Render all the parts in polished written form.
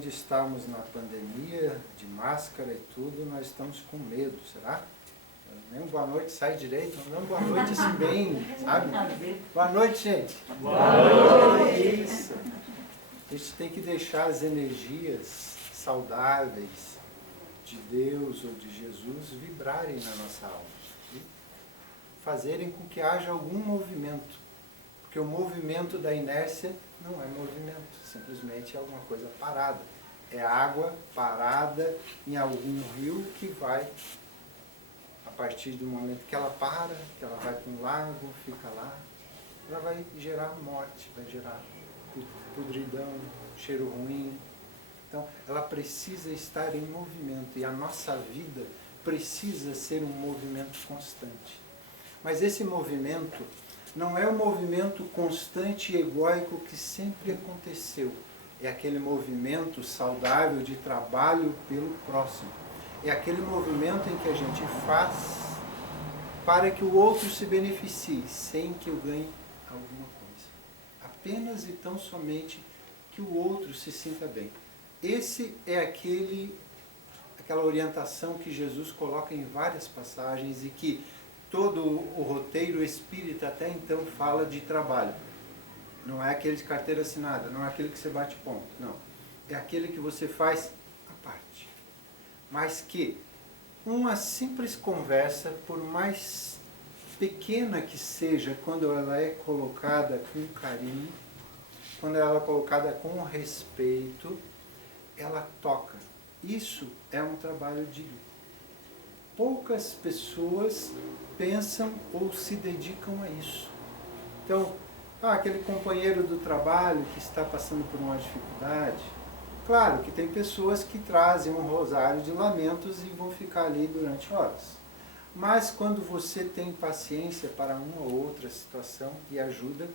de estarmos na pandemia, de máscara e tudo, nós estamos com medo, será? Nem boa noite sai direito, não boa noite assim bem, sabe? Boa noite, gente. Boa noite. Isso. A gente tem que deixar as energias saudáveis de Deus ou de Jesus vibrarem na nossa alma. E fazerem com que haja algum movimento. Porque o movimento da inércia não é movimento, simplesmente é alguma coisa parada. É água parada em algum rio que vai, a partir do momento que ela para, que ela vai para um lago, fica lá, ela vai gerar morte, vai gerar podridão, cheiro ruim. Então, ela precisa estar em movimento e a nossa vida precisa ser um movimento constante. Mas esse movimento não é o movimento constante e egóico que sempre aconteceu. É aquele movimento saudável de trabalho pelo próximo. É aquele movimento em que a gente faz para que o outro se beneficie, sem que eu ganhe alguma coisa. Apenas e tão somente que o outro se sinta bem. Esse é aquela orientação que Jesus coloca em várias passagens e que todo o roteiro espírita até então fala de trabalho. Não é aquele de carteira assinada, não é aquele que você bate ponto, não. É aquele que você faz à parte. Mas que uma simples conversa, por mais pequena que seja, quando ela é colocada com carinho, quando ela é colocada com respeito, ela toca. Isso é um trabalho digno. Poucas pessoas pensam ou se dedicam a isso. Então, aquele companheiro do trabalho que está passando por uma dificuldade, claro que tem pessoas que trazem um rosário de lamentos e vão ficar ali durante horas. Mas quando você tem paciência para uma ou outra situação e ajuda,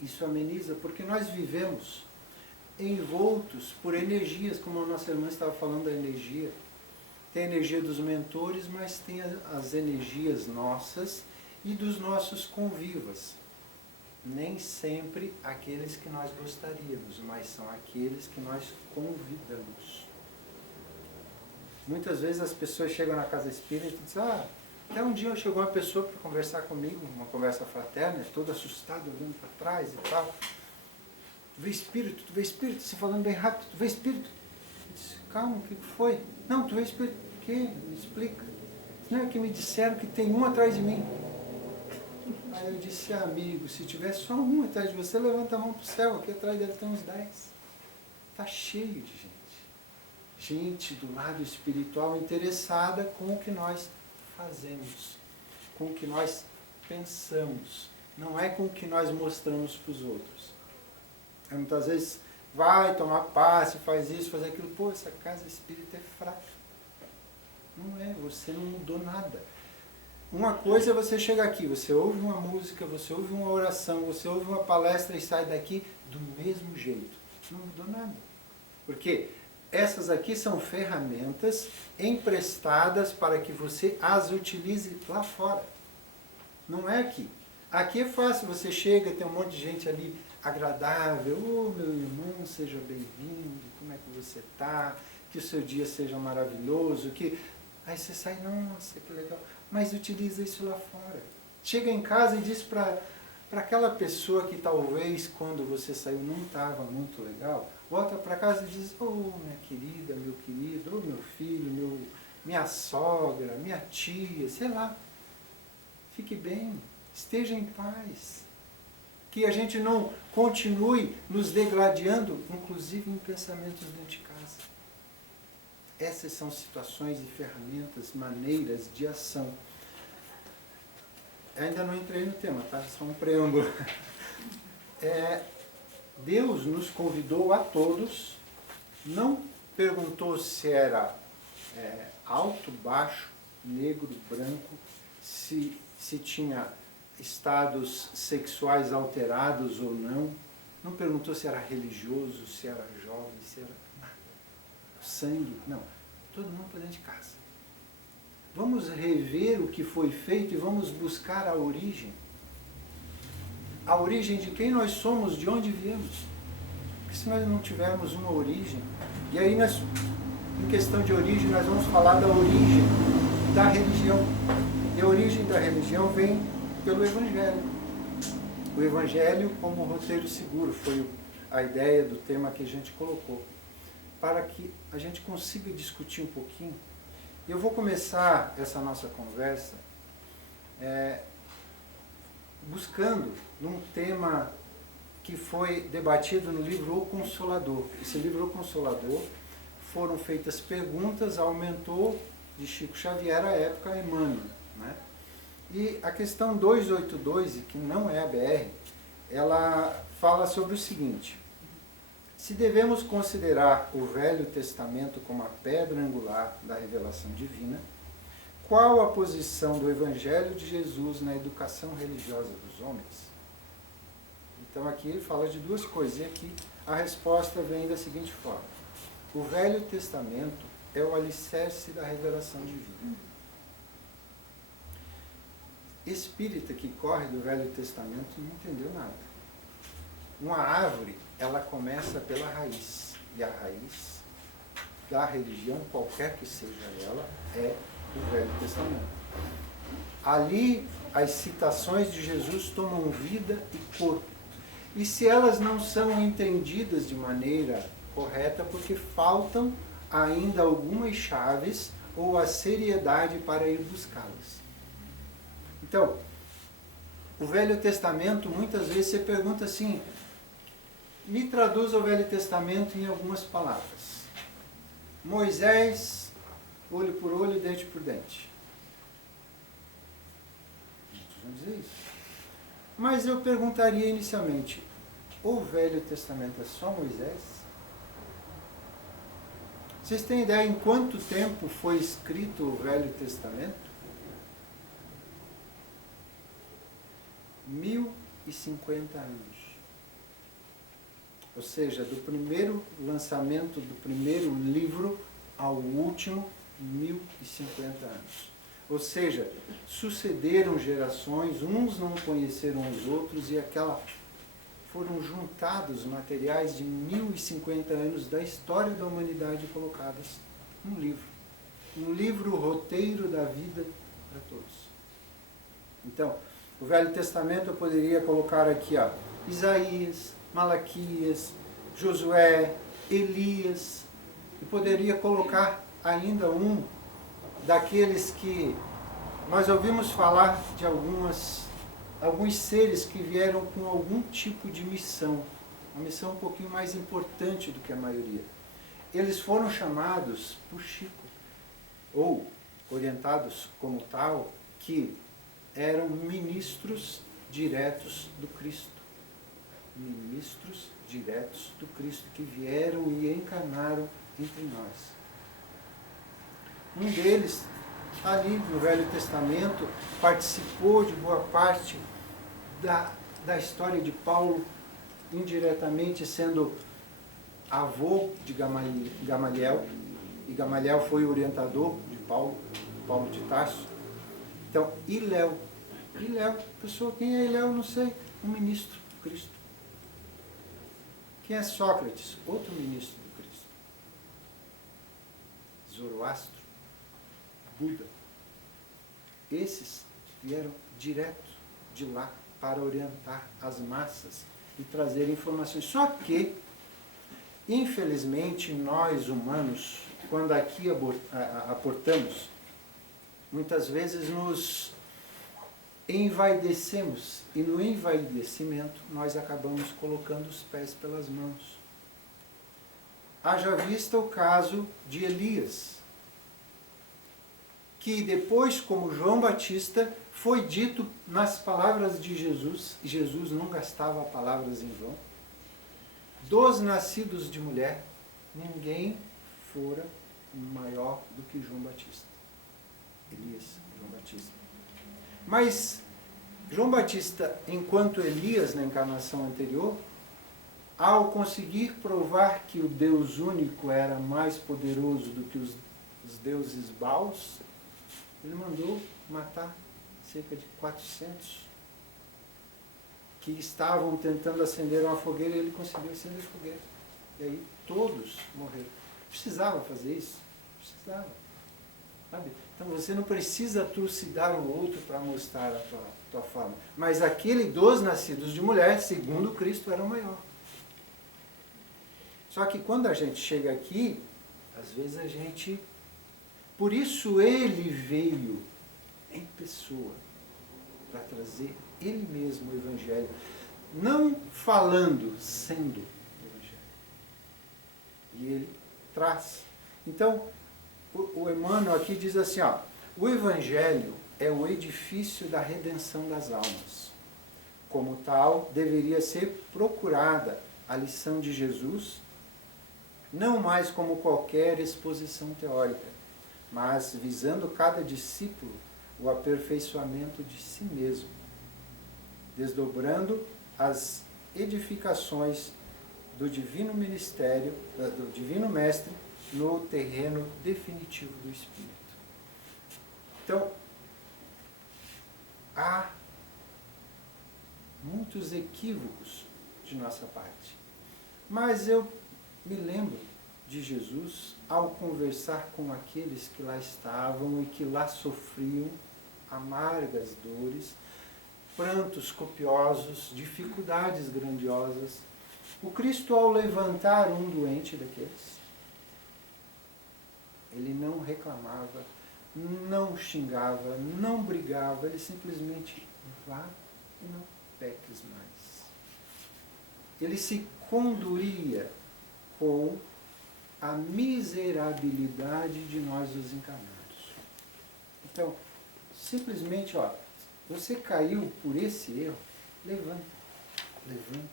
isso ameniza, porque nós vivemos envoltos por energias, como a nossa irmã estava falando da energia. Tem a energia dos mentores, mas tem as energias nossas e dos nossos convivas. Nem sempre aqueles que nós gostaríamos, mas são aqueles que nós convidamos. Muitas vezes as pessoas chegam na casa espírita e dizem, até um dia chegou uma pessoa para conversar comigo, uma conversa fraterna, toda assustada, olhando para trás e tal. Tu vê espírito, você falando bem rápido, tu vê espírito? Eu disse, calma, o que foi? Não, tu vê espírito, o quê? Me explica. Não, é que me disseram que tem um atrás de mim. Aí eu disse, amigo, se tiver só um atrás de você, levanta a mão para o céu, aqui atrás deve ter uns 10. Está cheio de gente. Gente do lado espiritual interessada com o que nós fazemos, com o que nós pensamos, não é com o que nós mostramos para os outros. Muitas vezes vai tomar passe, faz isso, faz aquilo, pô, essa casa espírita é fraca. Não é, você não mudou nada. Uma coisa é você chegar aqui, você ouve uma música, você ouve uma oração, você ouve uma palestra e sai daqui do mesmo jeito. Não mudou nada. Por quê? Essas aqui são ferramentas emprestadas para que você as utilize lá fora. Não é aqui. Aqui é fácil, você chega, tem um monte de gente ali agradável. Meu irmão, seja bem-vindo, como é que você está? Que o seu dia seja maravilhoso. Aí você sai, nossa, que legal. Mas utiliza isso lá fora. Chega em casa e diz para aquela pessoa que talvez quando você saiu não estava muito legal, volta para casa e diz, minha querida, meu querido, meu filho, minha sogra, minha tia, sei lá. Fique bem, esteja em paz. Que a gente não continue nos degradando, inclusive em pensamentos dentro de casa. Essas são situações e ferramentas, maneiras de ação. Ainda não entrei no tema, tá? Só um preâmbulo. Deus nos convidou a todos, não perguntou se era alto, baixo, negro, branco, se tinha estados sexuais alterados ou não perguntou se era religioso, se era jovem, se era sangue, não. Todo mundo para dentro de casa. Vamos rever o que foi feito e vamos buscar a origem. A origem de quem nós somos, de onde viemos. Porque se nós não tivermos uma origem, E aí, em questão de origem, nós vamos falar da origem da religião. E a origem da religião vem pelo Evangelho. O Evangelho como roteiro seguro foi a ideia do tema que a gente colocou, para que a gente consiga discutir um pouquinho. Eu vou começar essa nossa conversa buscando num tema que foi debatido no livro O Consolador. Esse livro O Consolador, foram feitas perguntas ao mentor de Chico Xavier à época, Emmanuel, né? E a questão 282, que não é a BR, ela fala sobre o seguinte: se devemos considerar o Velho Testamento como a pedra angular da revelação divina, qual a posição do Evangelho de Jesus na educação religiosa dos homens? Então aqui ele fala de duas coisas, e aqui a resposta vem da seguinte forma: o Velho Testamento é o alicerce da revelação divina. Espírita que corre do Velho Testamento não entendeu nada. Uma árvore, ela começa pela raiz, e a raiz da religião, qualquer que seja ela, é o Velho Testamento. Ali as citações de Jesus tomam vida e corpo. E se elas não são entendidas de maneira correta, porque faltam ainda algumas chaves ou a seriedade para ir buscá-las. Então, o Velho Testamento, muitas vezes você pergunta assim: me traduza o Velho Testamento em algumas palavras. Moisés, olho por olho, dente por dente. Vamos dizer isso. Mas eu perguntaria inicialmente: o Velho Testamento é só Moisés? Vocês têm ideia em quanto tempo foi escrito o Velho Testamento? 1050 anos. Ou seja, do primeiro lançamento do primeiro livro ao último, 1050 anos. Ou seja, sucederam gerações, uns não conheceram os outros, e foram juntados materiais de 1050 anos da história da humanidade colocados num livro. Um livro roteiro da vida para todos. Então, o Velho Testamento eu poderia colocar aqui, Isaías, Malaquias, Josué, Elias. Eu poderia colocar ainda um daqueles que nós ouvimos falar de alguns seres que vieram com algum tipo de missão, uma missão um pouquinho mais importante do que a maioria. Eles foram chamados por Chico, ou orientados como tal, que eram ministros diretos do Cristo. Ministros diretos do Cristo, que vieram e encarnaram entre nós. Um deles, ali no Velho Testamento, participou de boa parte da história de Paulo, indiretamente sendo avô de Gamaliel, e Gamaliel foi o orientador de Paulo de Tarso. Então, Hilel, pessoa, quem é Hilel? Não sei, um ministro do Cristo. Quem é Sócrates? Outro ministro do Cristo. Zoroastro, Buda. Esses vieram direto de lá para orientar as massas e trazer informações. Só que, infelizmente, nós humanos, quando aqui aportamos, muitas vezes nos envaidecemos, e no envaidecimento nós acabamos colocando os pés pelas mãos. Haja vista o caso de Elias, que depois, como João Batista, foi dito nas palavras de Jesus, e Jesus não gastava palavras em vão: dos nascidos de mulher, ninguém fora maior do que João Batista. Elias, João Batista. Mas João Batista, enquanto Elias na encarnação anterior, ao conseguir provar que o Deus único era mais poderoso do que os deuses Baals, ele mandou matar cerca de 400 que estavam tentando acender uma fogueira, e ele conseguiu acender a fogueira. E aí todos morreram. Precisava fazer isso? Precisava. Sabe? Então você não precisa trucidar o outro para mostrar a tua forma. Mas aquele dos nascidos de mulher, segundo Cristo, era o maior. Só que quando a gente chega aqui, às vezes a gente... Por isso ele veio em pessoa, para trazer ele mesmo o Evangelho. Não falando, sendo o Evangelho. E ele traz. Então, o Emmanuel aqui diz assim, ó, o Evangelho é o edifício da redenção das almas. Como tal, deveria ser procurada a lição de Jesus, não mais como qualquer exposição teórica, mas visando cada discípulo o aperfeiçoamento de si mesmo, desdobrando as edificações do divino ministério, do divino mestre, no terreno definitivo do Espírito. Então, há muitos equívocos de nossa parte. Mas eu me lembro de Jesus ao conversar com aqueles que lá estavam e que lá sofriam amargas dores, prantos copiosos, dificuldades grandiosas. O Cristo, ao levantar um doente daqueles, ele não reclamava, não xingava, não brigava, ele simplesmente vá e não peques mais. Ele se condoía com a miserabilidade de nós os encarnados. Então, simplesmente, ó, você caiu por esse erro, levanta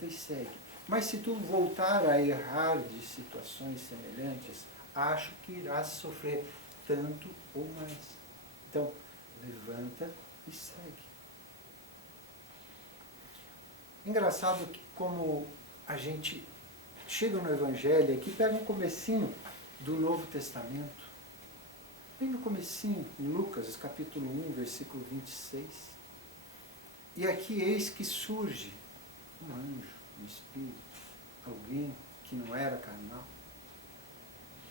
e segue. Mas se tu voltar a errar de situações semelhantes, acho que irás sofrer tanto ou mais. Então, levanta e segue. Engraçado que como a gente chega no Evangelho, aqui pega um comecinho do Novo Testamento, bem no comecinho, em Lucas, capítulo 1, versículo 26. E aqui eis que surge um anjo, um espírito, alguém que não era carnal,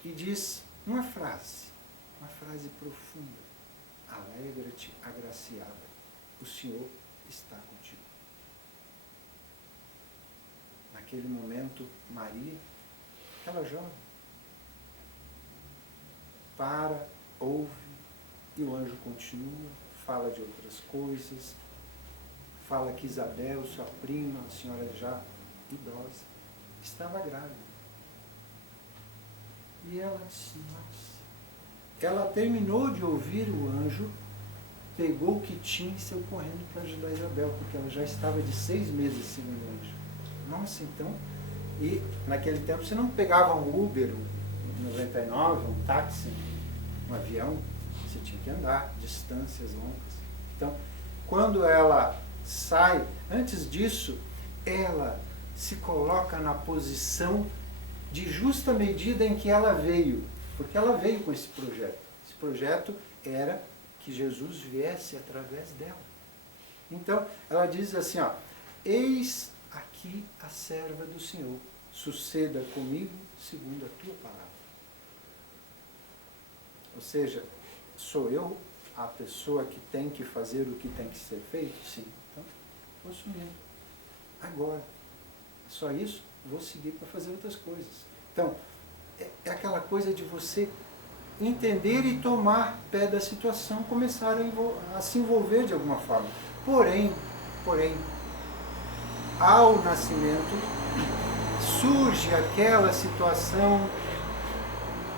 e diz uma frase profunda: alegra-te, agraciada, o Senhor está contigo. Naquele momento, Maria, aquela jovem, para, ouve, e o anjo continua, fala de outras coisas, fala que Isabel, sua prima, a senhora já idosa, estava grávida. E ela disse, nossa. Ela terminou de ouvir o anjo, pegou o que tinha e saiu correndo para ajudar Isabel, porque ela já estava de 6 meses segundo o anjo. Nossa, então, e naquele tempo você não pegava um Uber, um 99, um táxi, um avião, você tinha que andar distâncias longas. Então, quando ela sai, antes disso, ela se coloca na posição de justa medida em que ela veio, porque ela veio com esse projeto. Esse projeto era que Jesus viesse através dela. Então, ela diz assim, ó, eis aqui a serva do Senhor, suceda comigo segundo a tua palavra. Ou seja, sou eu a pessoa que tem que fazer o que tem que ser feito? Sim. Então, vou assumindo. Agora, só isso, vou seguir para fazer outras coisas. Então, é aquela coisa de você entender e tomar pé da situação, começar a se envolver de alguma forma. Porém, ao nascimento, surge aquela situação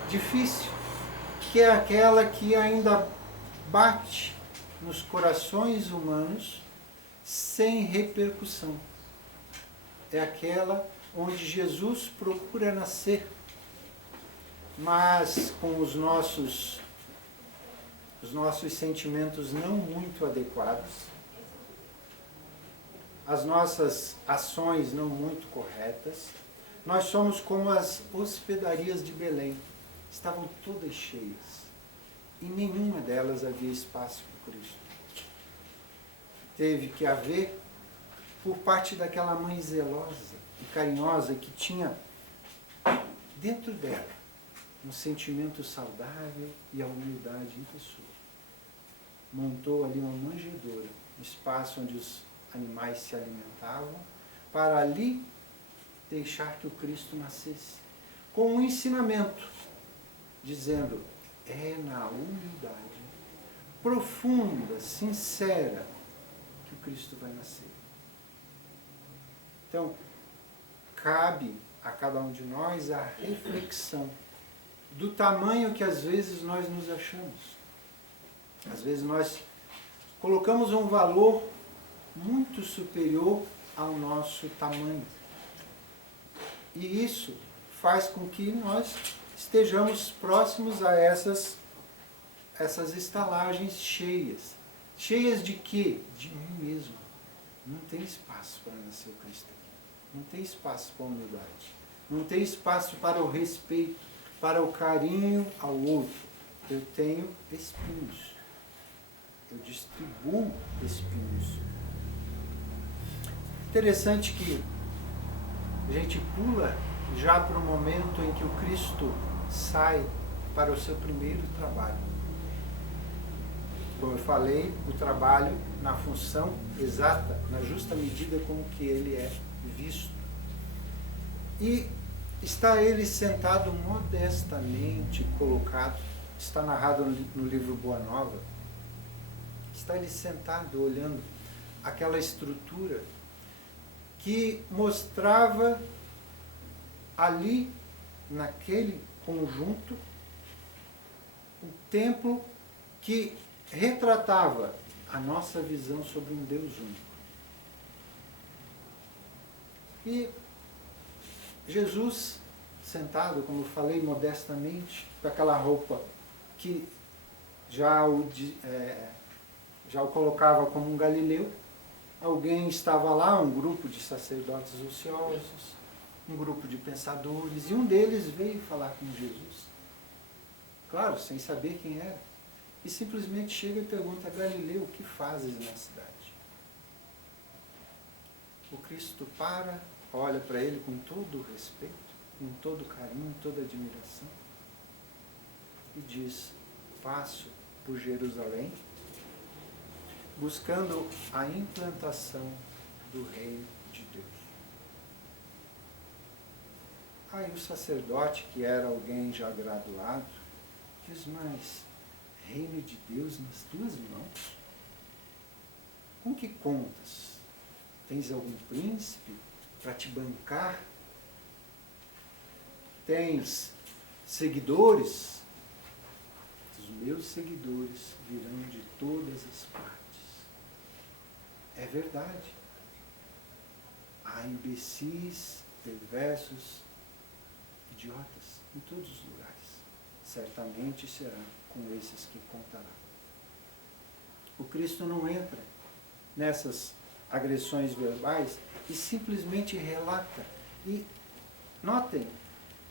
difícil, que é aquela que ainda bate nos corações humanos sem repercussão. É aquela onde Jesus procura nascer, mas com os nossos sentimentos não muito adequados, as nossas ações não muito corretas. Nós somos como as hospedarias de Belém, estavam todas cheias, e nenhuma delas havia espaço para Cristo. Teve que haver, por parte daquela mãe zelosa e carinhosa que tinha dentro dela um sentimento saudável e a humildade em pessoa. Montou ali uma manjedoura, um espaço onde os animais se alimentavam, para ali deixar que o Cristo nascesse, com um ensinamento, dizendo, é na humildade profunda, sincera, que o Cristo vai nascer. Então, cabe a cada um de nós a reflexão do tamanho que às vezes nós nos achamos. Às vezes nós colocamos um valor muito superior ao nosso tamanho. E isso faz com que nós estejamos próximos a essas estalagens cheias. Cheias de quê? De mim mesmo. Não tem espaço para nascer o Cristo aqui. Não tem espaço para a humildade. Não tem espaço para o respeito, para o carinho ao outro. Eu tenho espinhos. Eu distribuo espinhos. Interessante que a gente pula já para o momento em que o Cristo sai para o seu primeiro trabalho. Como eu falei, o trabalho na função exata, na justa medida com que ele é visto. E está ele sentado modestamente colocado, está narrado no livro Boa Nova, está ele sentado olhando aquela estrutura que mostrava ali, naquele conjunto, o templo que retratava a nossa visão sobre um Deus único. E Jesus, sentado, como eu falei, modestamente, com aquela roupa que já o colocava como um galileu, alguém estava lá, um grupo de sacerdotes ociosos, um grupo de pensadores, e um deles veio falar com Jesus. Claro, sem saber quem era. E simplesmente chega e pergunta, Galileu, o que fazes na cidade? O Cristo para, olha para ele com todo o respeito, com todo o carinho, toda a admiração, e diz, passo por Jerusalém, buscando a implantação do reino de Deus. Aí o sacerdote, que era alguém já graduado, diz, mas reino de Deus nas tuas mãos? Com que contas? Tens algum príncipe para te bancar? Tens seguidores? Os meus seguidores virão de todas as partes. É verdade. Há imbecis, perversos, idiotas em todos os lugares. Certamente será com esses que contará. O Cristo não entra nessas agressões verbais e simplesmente relata. E notem,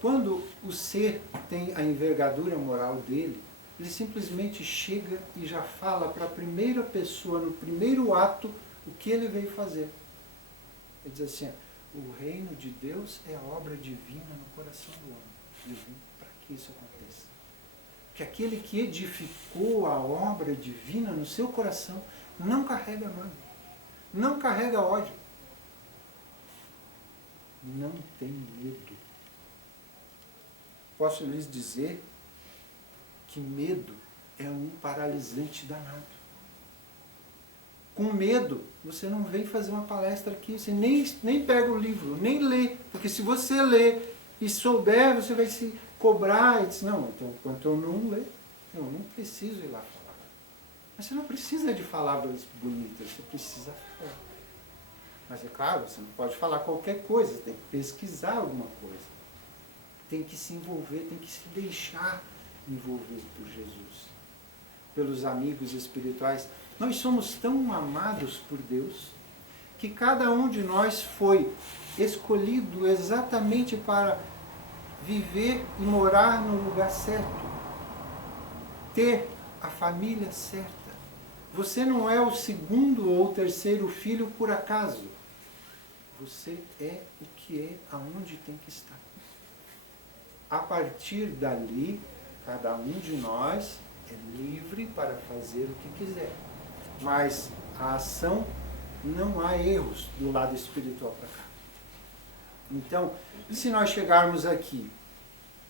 quando o ser tem a envergadura moral dele, ele simplesmente chega e já fala para a primeira pessoa, no primeiro ato, o que ele veio fazer. Ele diz assim, o reino de Deus é a obra divina no coração do homem. E eu vim para que isso aconteça. Que aquele que edificou a obra divina no seu coração não carrega mágoa, não carrega ódio, não tem medo. Posso lhes dizer que medo é um paralisante danado. Com medo, você não vem fazer uma palestra aqui, você nem pega o livro, nem lê, porque se você lê e souber, você vai se cobrar e dizer, não, então, enquanto eu não ler, eu não preciso ir lá falar. Mas você não precisa de palavras bonitas, você precisa falar. Mas é claro, você não pode falar qualquer coisa, tem que pesquisar alguma coisa. Tem que se envolver, tem que se deixar envolver por Jesus, pelos amigos espirituais. Nós somos tão amados por Deus, que cada um de nós foi escolhido exatamente para viver e morar no lugar certo, ter a família certa. Você não é o segundo ou terceiro filho por acaso. Você é o que é, aonde tem que estar. a partir dali, cada um de nós é livre para fazer o que quiser. Mas a ação, não há erros do lado espiritual para cá. Então, se nós chegarmos aqui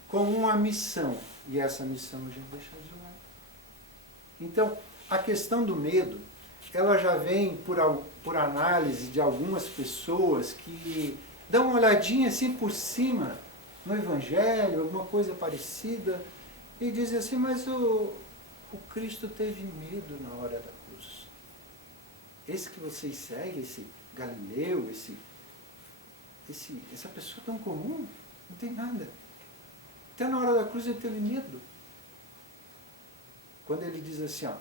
com uma missão, e essa missão a gente deixa de lado. Então, a questão do medo, ela já vem por análise de algumas pessoas que dão uma olhadinha assim por cima no Evangelho, alguma coisa parecida, e dizem assim, mas o Cristo teve medo na hora da cruz. Esse que vocês seguem, esse Galileu, essa pessoa tão comum, não tem nada. Até na hora da cruz ele teve medo. Quando ele diz assim, ó,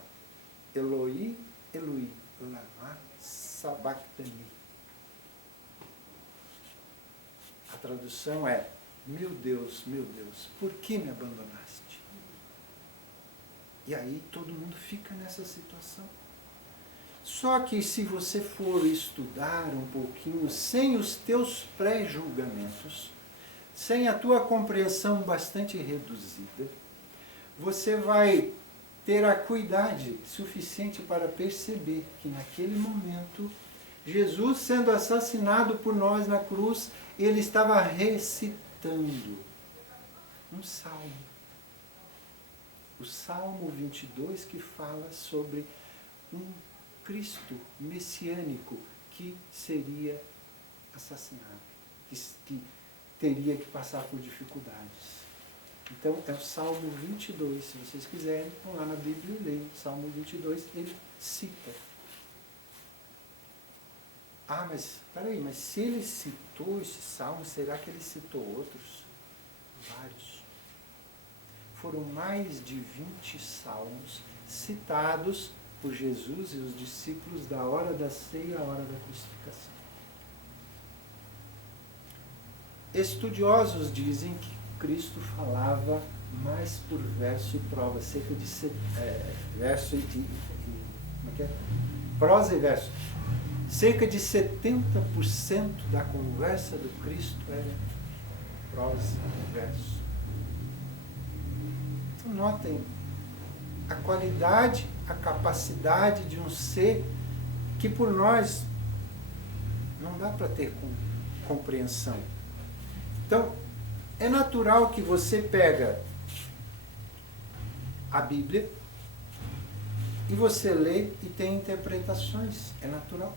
Eloi, Eloi, lama sabachthani. A tradução é, meu Deus, por que me abandonaste? E aí todo mundo fica nessa situação. Só que se você for estudar um pouquinho, sem os teus pré-julgamentos, sem a tua compreensão bastante reduzida, você vai ter a acuidade suficiente para perceber que naquele momento, Jesus sendo assassinado por nós na cruz, ele estava recitando um salmo. O Salmo 22, que fala sobre um Cristo messiânico que seria assassinado, que teria que passar por dificuldades. Então, é o Salmo 22, se vocês quiserem, vão lá na Bíblia e leiam. Salmo 22, ele cita. Ah, mas, peraí, mas se ele citou esse Salmo, será que ele citou outros? Vários. Foram mais de 20 salmos citados por Jesus e os discípulos da hora da ceia e a hora da crucificação. Estudiosos dizem que Cristo falava mais por verso e prova, cerca de verso como é que é? Prosa e verso. Cerca de 70% da conversa do Cristo era prosa e verso. Então notem a qualidade, a capacidade de um ser que por nós não dá para ter compreensão. Então, é natural que você pega a Bíblia e você lê e tem interpretações, é natural.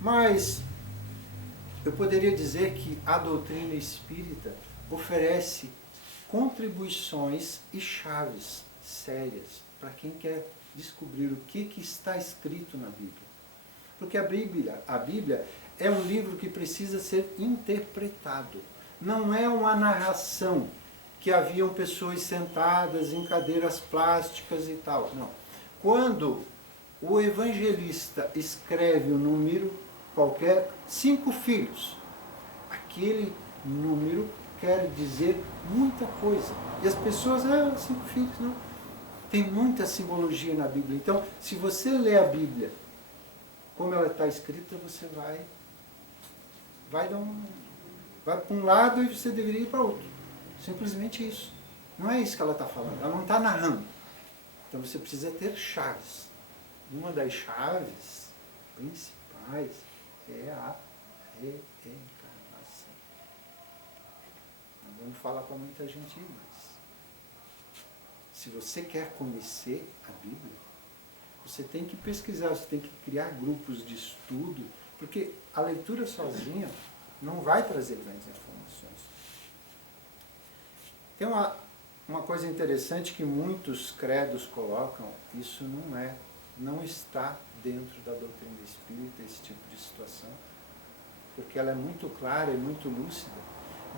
Mas eu poderia dizer que a doutrina espírita oferece contribuições e chaves sérias para quem quer descobrir o que está escrito na Bíblia. Porque a Bíblia é um livro que precisa ser interpretado. Não é uma narração que haviam pessoas sentadas em cadeiras plásticas e tal. Não. Quando o evangelista escreve um número qualquer, 5 filhos, aquele número quer dizer muita coisa. E as pessoas, 5 filhos, não. Tem muita simbologia na Bíblia. Então, se você lê a Bíblia como ela está escrita, você vai para um lado e você deveria ir para outro. Simplesmente isso. Não é isso que ela está falando. Ela não está narrando. Então você precisa ter chaves. Uma das chaves principais é a reencarnação. Não vamos falar para muita gente aí, mas se você quer conhecer a Bíblia, você tem que pesquisar, você tem que criar grupos de estudo, porque a leitura sozinha não vai trazer grandes informações. Tem uma coisa interessante que muitos credos colocam, isso não está dentro da doutrina espírita, esse tipo de situação, porque ela é muito clara e muito lúcida,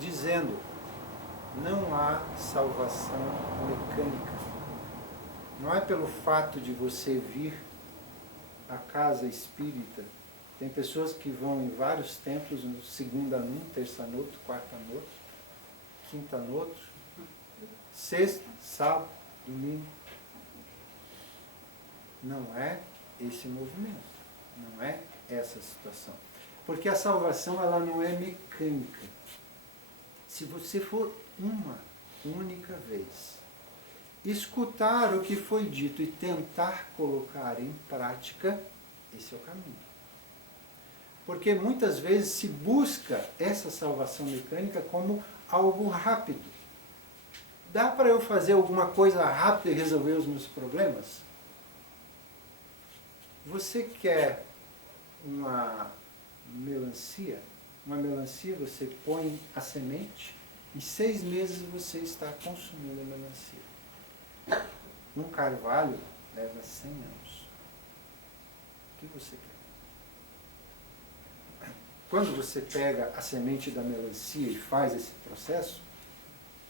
dizendo, não há salvação mecânica. Não é pelo fato de você vir à casa espírita. Tem pessoas que vão em vários templos, no segunda num, terça no outro, quarta no outro, quinta no outro, sexta, sábado, domingo. Não é esse movimento, não é essa situação. Porque a salvação ela não é mecânica. Se você for uma única vez, escutar o que foi dito e tentar colocar em prática, esse é o caminho. Porque muitas vezes se busca essa salvação mecânica como algo rápido. Dá para eu fazer alguma coisa rápida e resolver os meus problemas? Você quer uma melancia? Uma melancia você põe a semente, em 6 meses você está consumindo a melancia. Um carvalho leva 100 anos. O que você quer? Quando você pega a semente da melancia e faz esse processo,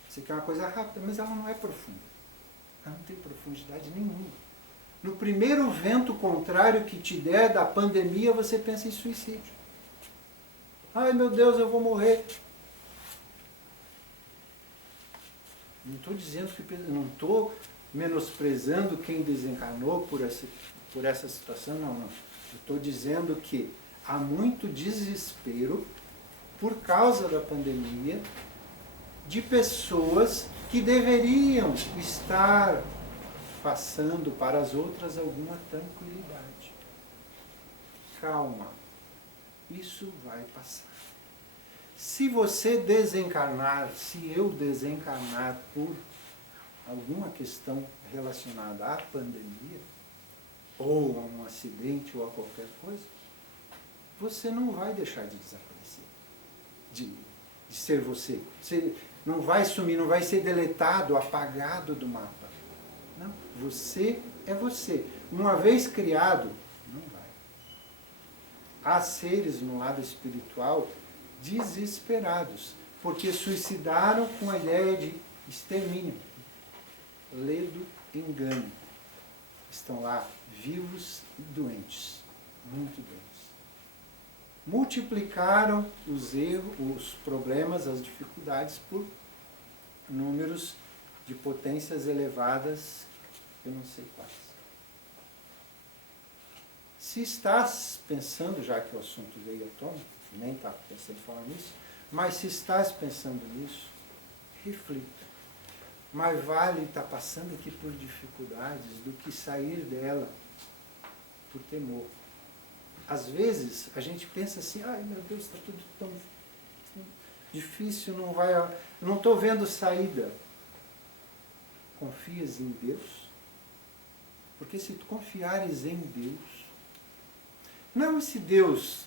você quer uma coisa rápida, mas ela não é profunda. Ela não tem profundidade nenhuma. No primeiro vento contrário que te der da pandemia, você pensa em suicídio. Ai meu Deus, eu vou morrer. Não estou dizendo que, não estou menosprezando quem desencarnou por essa situação, não. Eu estou dizendo que há muito desespero por causa da pandemia de pessoas que deveriam estar passando para as outras alguma tranquilidade. Calma, isso vai passar. Se você desencarnar, se eu desencarnar por alguma questão relacionada à pandemia, ou a um acidente, ou a qualquer coisa, você não vai deixar de desaparecer, de ser você. Você não vai sumir, não vai ser deletado, apagado do mapa. Não, você é você. Uma vez criado, não vai. Há seres no lado espiritual desesperados, porque suicidaram com a ideia de extermínio. Ledo, engano. Estão lá vivos e doentes, muito doentes. Multiplicaram os erros, os problemas, as dificuldades por números de potências elevadas, eu não sei quais. Se estás pensando, já que o assunto veio à tona, nem estava pensando em falar nisso, mas se estás pensando nisso, reflita. Mais vale estar passando aqui por dificuldades do que sair dela por temor. Às vezes a gente pensa assim, ai meu Deus, está tudo tão difícil, não estou vendo saída. Confias em Deus? Porque se tu confiares em Deus, não esse Deus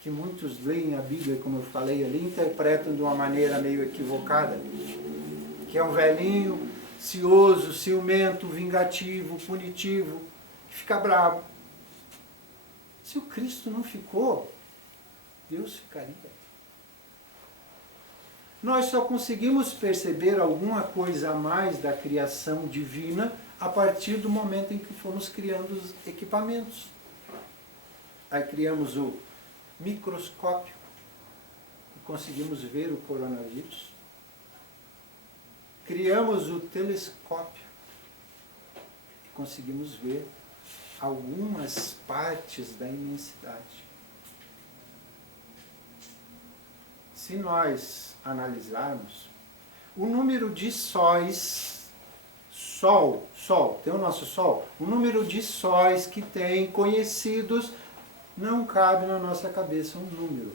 que muitos leem a Bíblia, como eu falei ali, interpretam de uma maneira meio equivocada, que é um velhinho cioso, ciumento, vingativo, punitivo, que fica bravo. Se o Cristo não ficou, Deus ficaria. Nós só conseguimos perceber alguma coisa a mais da criação divina a partir do momento em que fomos criando os equipamentos. Aí criamos o microscópio e conseguimos ver o coronavírus. Criamos o telescópio e conseguimos ver algumas partes da imensidade. Se nós analisarmos, o número de sóis, Sol, tem o nosso Sol, o número de sóis que tem conhecidos, não cabe na nossa cabeça um número.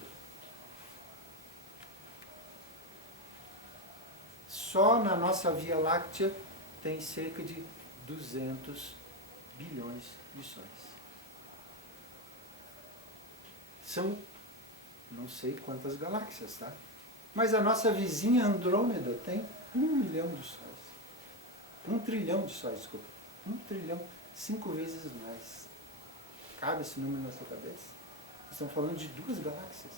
Só na nossa Via Láctea tem cerca de 200 bilhões de sóis. São não sei quantas galáxias, tá? Mas a nossa vizinha Andrômeda tem 1 milhão de sóis. 1 trilhão de sóis, desculpa. 1 trilhão, 5 vezes mais. Cabe esse número na sua cabeça? Estamos falando de 2 galáxias.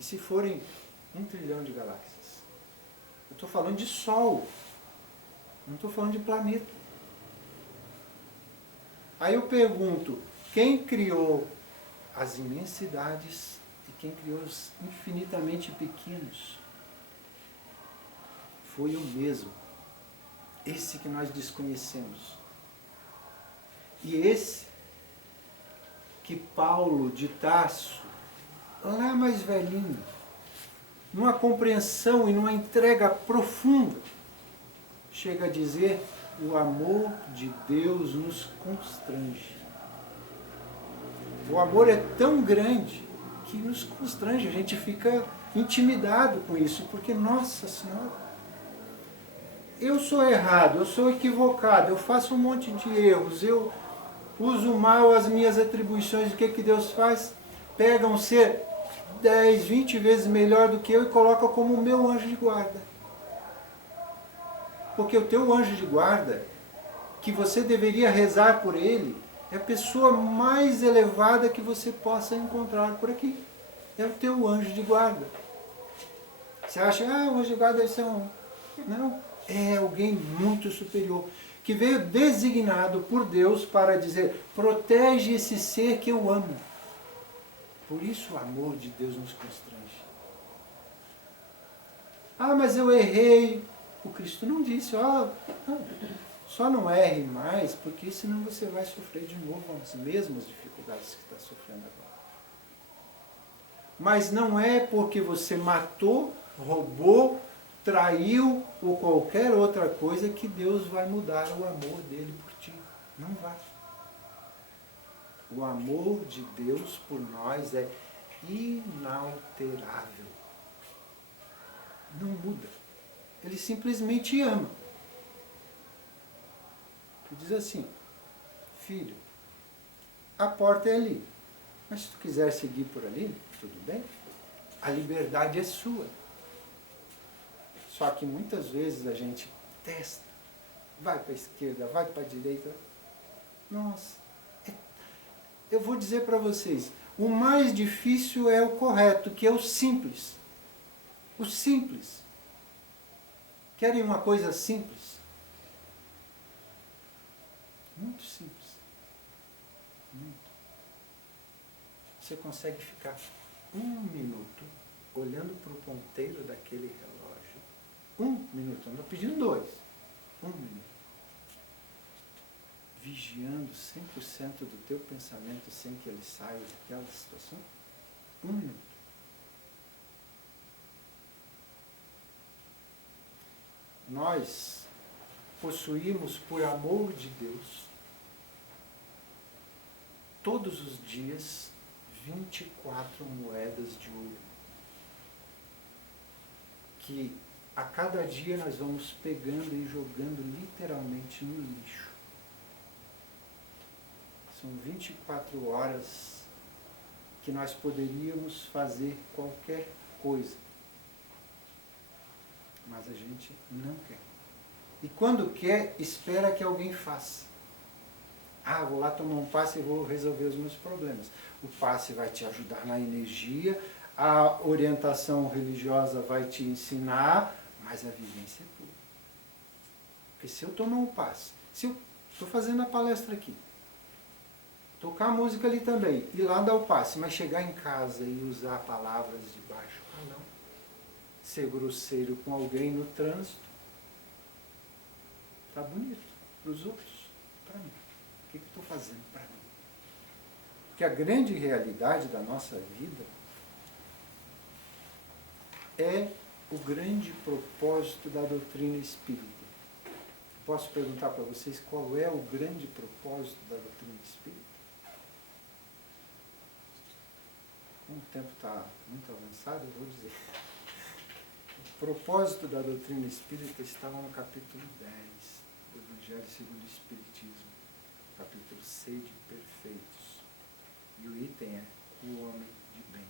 E se forem 1 trilhão de galáxias? Eu estou falando de Sol. Não estou falando de planeta. Aí eu pergunto, quem criou as imensidades e quem criou os infinitamente pequenos? Foi o mesmo. Esse que nós desconhecemos. E esse que Paulo de Tarso, lá mais velhinho, numa compreensão e numa entrega profunda, chega a dizer: o amor de Deus nos constrange. O amor é tão grande que nos constrange, a gente fica intimidado com isso, porque, nossa Senhora, eu sou errado, eu sou equivocado, eu faço um monte de erros, eu uso mal as minhas atribuições. O que Deus faz? Pega um ser 10, 20 vezes melhor do que eu e coloca como o meu anjo de guarda. Porque o teu anjo de guarda, que você deveria rezar por ele, é a pessoa mais elevada que você possa encontrar por aqui. É o teu anjo de guarda. Você acha, o anjo de guarda deve ser um... Não, é alguém muito superior, que veio designado por Deus para dizer: protege esse ser que eu amo. Por isso o amor de Deus nos constrange. Mas eu errei. O Cristo não disse: só não erre mais, porque senão você vai sofrer de novo as mesmas dificuldades que está sofrendo agora. Mas não é porque você matou, roubou, traiu ou qualquer outra coisa que Deus vai mudar o amor dele por ti. Não vai. O amor de Deus por nós é inalterável. Não muda. Ele simplesmente ama. Ele diz assim: filho, a porta é ali, mas se tu quiser seguir por ali, tudo bem. A liberdade é sua. Só que muitas vezes a gente testa, vai para a esquerda, vai para a direita. Nossa, eu vou dizer para vocês, o mais difícil é o correto, que é o simples. O simples. Querem uma coisa simples? Muito simples. Muito. Você consegue ficar 1 minuto olhando para o ponteiro daquele relógio. 1 minuto, não estou pedindo 2. 1 minuto. Vigiando 100% do teu pensamento sem que ele saia daquela situação. 1 minuto. Nós possuímos, por amor de Deus, todos os dias 24 moedas de ouro, que a cada dia nós vamos pegando e jogando literalmente no lixo. São 24 horas que nós poderíamos fazer qualquer coisa, mas a gente não quer. E quando quer, espera que alguém faça. Vou lá tomar um passe e vou resolver os meus problemas. O passe vai te ajudar na energia, a orientação religiosa vai te ensinar, mas a vivência é tua. Porque se eu tomar um passe, se eu estou fazendo a palestra aqui, tocar a música ali também, ir lá dar o passe, mas chegar em casa e usar palavras de baixo calão, ser grosseiro com alguém no trânsito, tá bonito para os outros, para mim. O que eu estou fazendo para mim? Porque a grande realidade da nossa vida é o grande propósito da doutrina espírita. Posso perguntar para vocês qual é o grande propósito da doutrina espírita? Como o tempo está muito avançado, eu vou dizer. O propósito da doutrina espírita está lá no capítulo 10 do Evangelho segundo o Espiritismo. Capítulo 6 de Perfeitos. E o item é o homem de bem.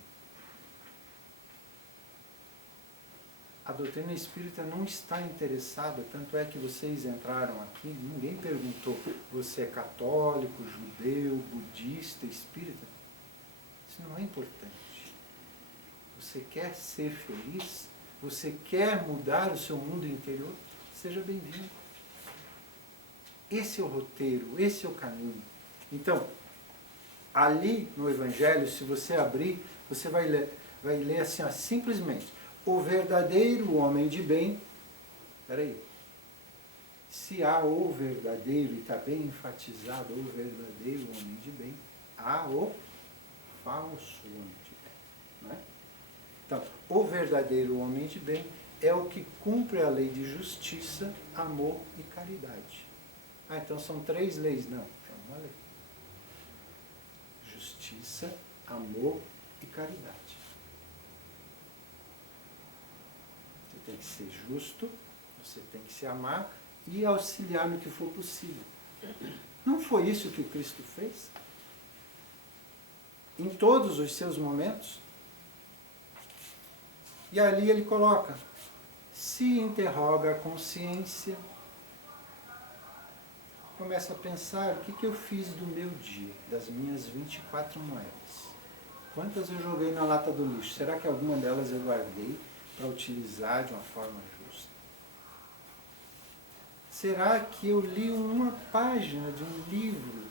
A doutrina espírita não está interessada, tanto é que vocês entraram aqui, ninguém perguntou, você é católico, judeu, budista, espírita? Isso não é importante. Você quer ser feliz? Você quer mudar o seu mundo interior? Seja bem-vindo. Esse é o roteiro, esse é o caminho. Então, ali no Evangelho, se você abrir, você vai ler assim, simplesmente, o verdadeiro homem de bem. Espera aí. Se há o verdadeiro, e está bem enfatizado o verdadeiro homem de bem, há o falso homem de bem. Não é? Então, o verdadeiro homem de bem é o que cumpre a lei de justiça, amor e caridade. Ah, então são 3 leis. Não, é uma lei. Justiça, amor e caridade. Você tem que ser justo, você tem que se amar e auxiliar no que for possível. Não foi isso que Cristo fez? Em todos os seus momentos? E ali ele coloca, se interroga a consciência, começa a pensar, o que eu fiz do meu dia, das minhas 24 moedas? Quantas eu joguei na lata do lixo? Será que alguma delas eu guardei para utilizar de uma forma justa? Será que eu li uma página de um livro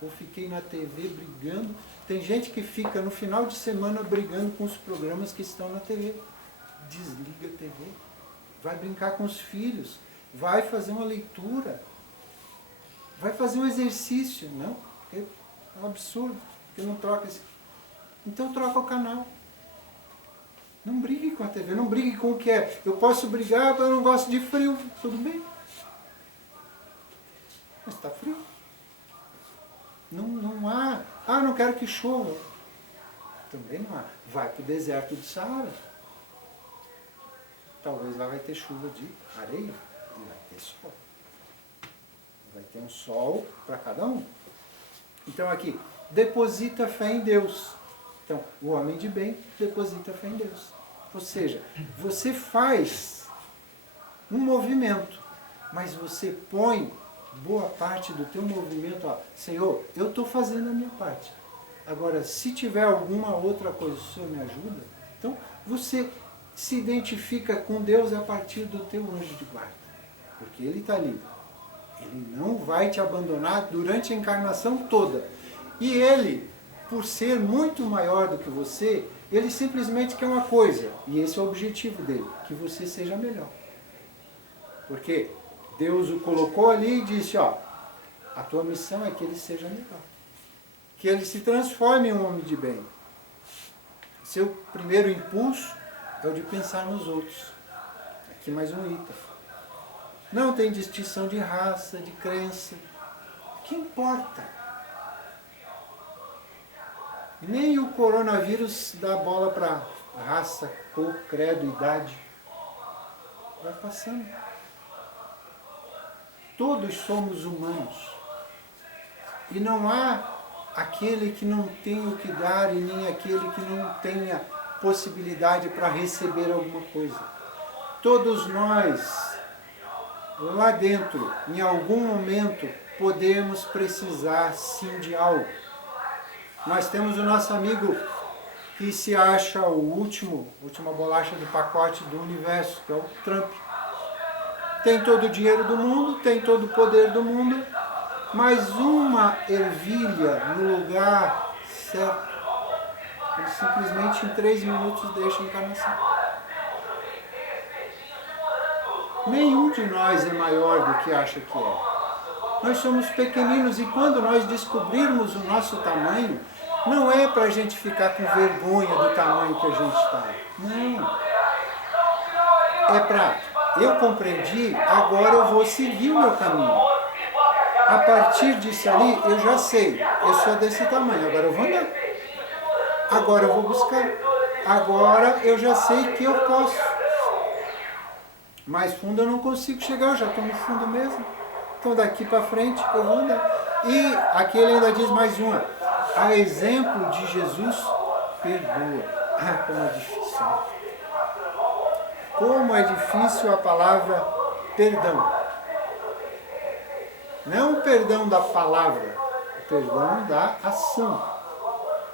ou fiquei na TV brigando? Tem gente que fica no final de semana brigando com os programas que estão na TV. Desliga a TV, vai brincar com os filhos, vai fazer uma leitura, vai fazer um exercício. Não, é um absurdo, porque não troca esse... Então troca o canal. Não brigue com a TV, não brigue com o que é. Eu posso brigar, mas eu não gosto de frio, tudo bem. Mas está frio. Não há, não quero que chova. Também não há. Vai para o deserto do Saara. Talvez lá vai ter chuva de areia e vai ter sol. Vai ter um sol para cada um. Então aqui, deposita fé em Deus. Então, o homem de bem deposita fé em Deus. Ou seja, você faz um movimento, mas você põe boa parte do teu movimento, Senhor, eu estou fazendo a minha parte. Agora, se tiver alguma outra coisa, o Senhor me ajuda? Então, você se identifica com Deus a partir do teu anjo de guarda. Porque Ele está ali. Ele não vai te abandonar durante a encarnação toda. E Ele, por ser muito maior do que você, Ele simplesmente quer uma coisa. E esse é o objetivo dele. Que você seja melhor. Porque Deus o colocou ali e disse, a tua missão é que ele seja melhor. Que ele se transforme em um homem de bem. Seu primeiro impulso é o de pensar nos outros. Aqui mais um item. Não tem distinção de raça, de crença. O que importa? Nem o coronavírus dá bola para raça, cor, credo, idade. Vai passando. Todos somos humanos. E não há aquele que não tem o que dar e nem aquele que não tenha possibilidade para receber alguma coisa. Todos nós, lá dentro, em algum momento, podemos precisar sim de algo. Nós temos o nosso amigo que se acha a última bolacha do pacote do universo, que é o Trump. Tem todo o dinheiro do mundo, tem todo o poder do mundo, mas uma ervilha no lugar certo, ele simplesmente em 3 minutos deixa a encarnação. Nenhum de nós é maior do que acha que é. Nós somos pequeninos e quando nós descobrirmos o nosso tamanho, não é para a gente ficar com vergonha do tamanho que a gente está. Não. É para, eu compreendi, agora eu vou seguir o meu caminho. A partir disso ali, eu já sei, eu sou desse tamanho, agora eu vou andar. Agora eu vou buscar. Agora eu já sei que eu posso. Mais fundo eu não consigo chegar, eu já estou no fundo mesmo. Então daqui para frente eu vou andar. E aqui ele ainda diz mais uma. A exemplo de Jesus, perdoa. Ah, como é difícil. Como é difícil a palavra perdão. Não o perdão da palavra, o perdão da ação.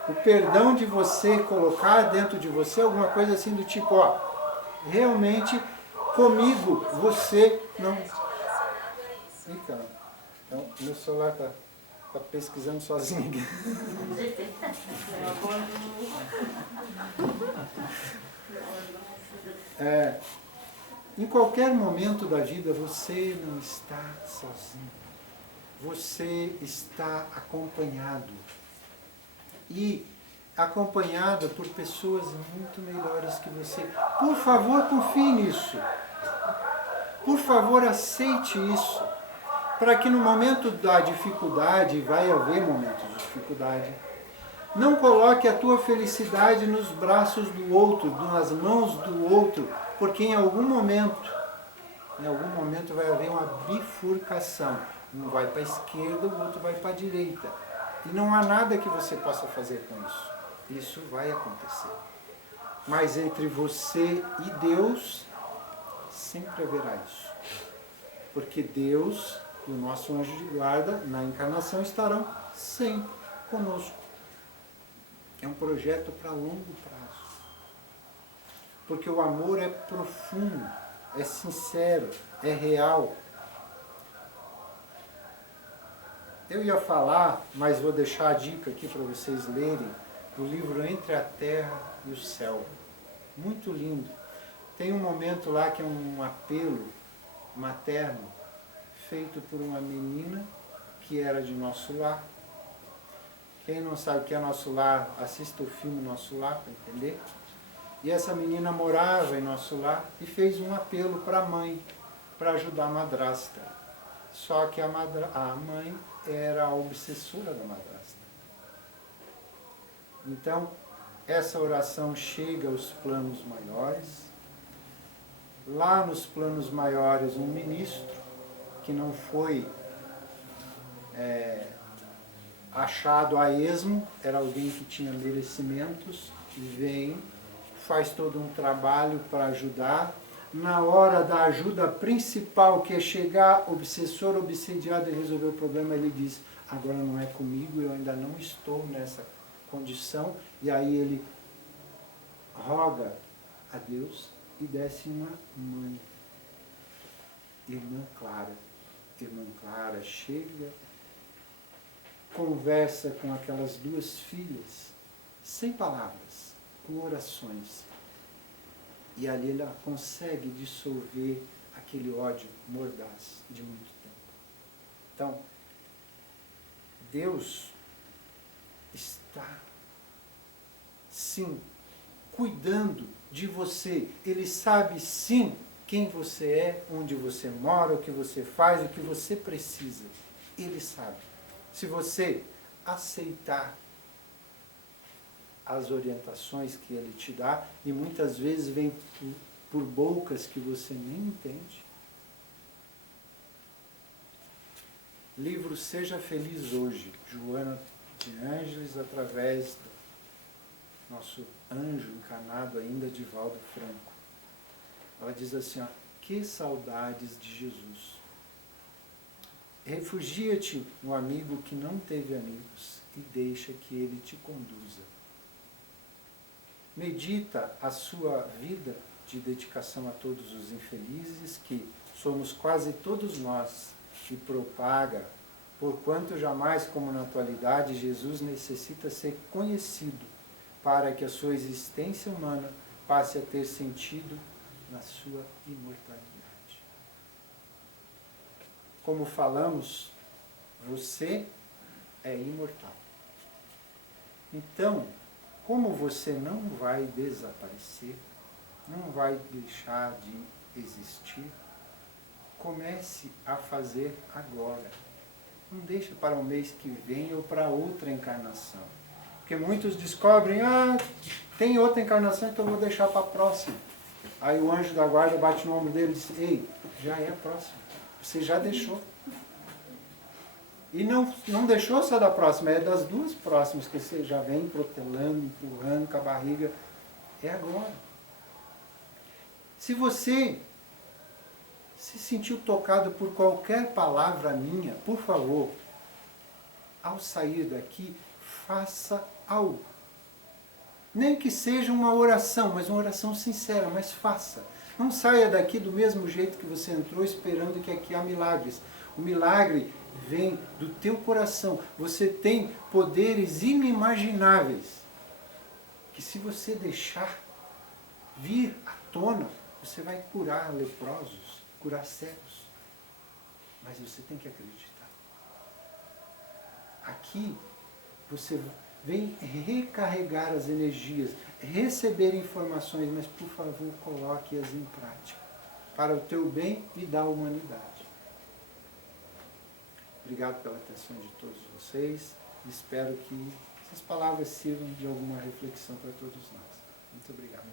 O perdão de você colocar dentro de você alguma coisa assim do tipo, realmente comigo você não... Então, meu celular está pesquisando sozinho. Em qualquer momento da vida você não está sozinho. Você está acompanhado. E acompanhada por pessoas muito melhores que você. Por favor, confie nisso. Por favor, aceite isso. Para que no momento da dificuldade, vai haver momentos de dificuldade, não coloque a tua felicidade nos braços do outro, nas mãos do outro, porque em algum momento vai haver uma bifurcação. Um vai para a esquerda, o outro vai para a direita. E não há nada que você possa fazer com isso. Isso vai acontecer. Mas entre você e Deus, sempre haverá isso. Porque Deus e o nosso anjo de guarda, na encarnação, estarão sempre conosco. É um projeto para longo prazo. Porque o amor é profundo, é sincero, é real. Eu ia falar, mas vou deixar a dica aqui para vocês lerem, o livro Entre a Terra e o Céu. Muito lindo. Tem um momento lá que é um apelo materno, feito por uma menina que era de Nosso Lar. Quem não sabe o que é Nosso Lar, assista o filme Nosso Lar para entender. E essa menina morava em Nosso Lar e fez um apelo para a mãe, para ajudar a madrasta. Só que a mãe era a obsessora da madrasta. Então, essa oração chega aos planos maiores. Lá nos planos maiores, um ministro, que não foi achado a esmo, era alguém que tinha merecimentos, vem, faz todo um trabalho para ajudar. Na hora da ajuda principal, que é chegar obsessor, obsediado e resolver o problema, ele diz, agora não é comigo, eu ainda não estou nessa condição. E aí ele roga a Deus e desce uma mãe, Irmã Clara. Irmã Clara chega, conversa com aquelas duas filhas, sem palavras, com orações. E ali ela consegue dissolver aquele ódio mordaz de muito tempo. Então, Deus está, sim, cuidando de você. Ele sabe, sim, quem você é, onde você mora, o que você faz, o que você precisa. Ele sabe. Se você aceitar as orientações que ele te dá, e muitas vezes vem por bocas que você nem entende. Livro Seja Feliz Hoje, Joana de Ângeles, através do nosso anjo encarnado ainda, Divaldo Franco. Ela diz assim, ó, que saudades de Jesus. Refugia-te no amigo que não teve amigos e deixa que ele te conduza. Medita a sua vida de dedicação a todos os infelizes, que somos quase todos nós, e propaga, porquanto jamais, como na atualidade, Jesus necessita ser conhecido para que a sua existência humana passe a ter sentido na sua imortalidade. Como falamos, você é imortal. Então, como você não vai desaparecer, não vai deixar de existir, comece a fazer agora. Não deixe para o mês que vem ou para outra encarnação. Porque muitos descobrem, tem outra encarnação, então eu vou deixar para a próxima. Aí o anjo da guarda bate no ombro dele e diz, ei, já é a próxima. Você já deixou. E não deixou só da próxima, é das duas próximas que você já vem protelando, empurrando com a barriga. É agora. Se você se sentiu tocado por qualquer palavra minha, por favor, ao sair daqui, faça algo. Nem que seja uma oração, mas uma oração sincera, mas faça. Não saia daqui do mesmo jeito que você entrou, esperando que aqui há milagres. O milagre vem do teu coração. Você tem poderes inimagináveis, que se você deixar vir à tona, você vai curar leprosos, curar cegos. Mas você tem que acreditar. Aqui, você vem recarregar as energias, receber informações, mas por favor coloque-as em prática, para o teu bem e da humanidade. Obrigado pela atenção de todos vocês. Espero que essas palavras sirvam de alguma reflexão para todos nós. Muito obrigado.